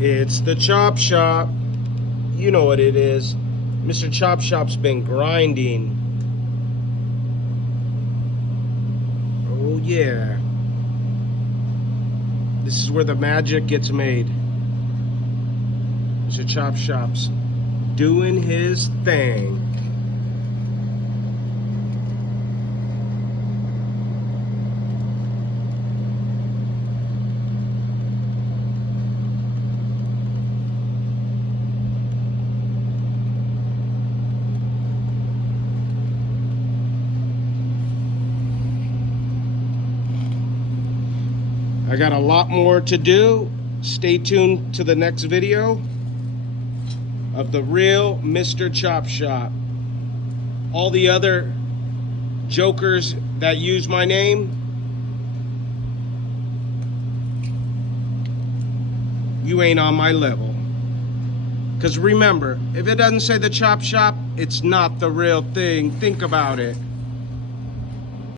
It's the Chop Shop. You know what it is. Mr. Chop Shop's been grinding. Oh yeah. This is where the magic gets made. Mr. Chop Shop's doing his thing. I got a lot more to do. Stay tuned to the next video of the real Mr. Chop Shop. All the other jokers that use my name, you ain't on my level. Because remember, if it doesn't say the Chop Shop, it's not the real thing. Think about it.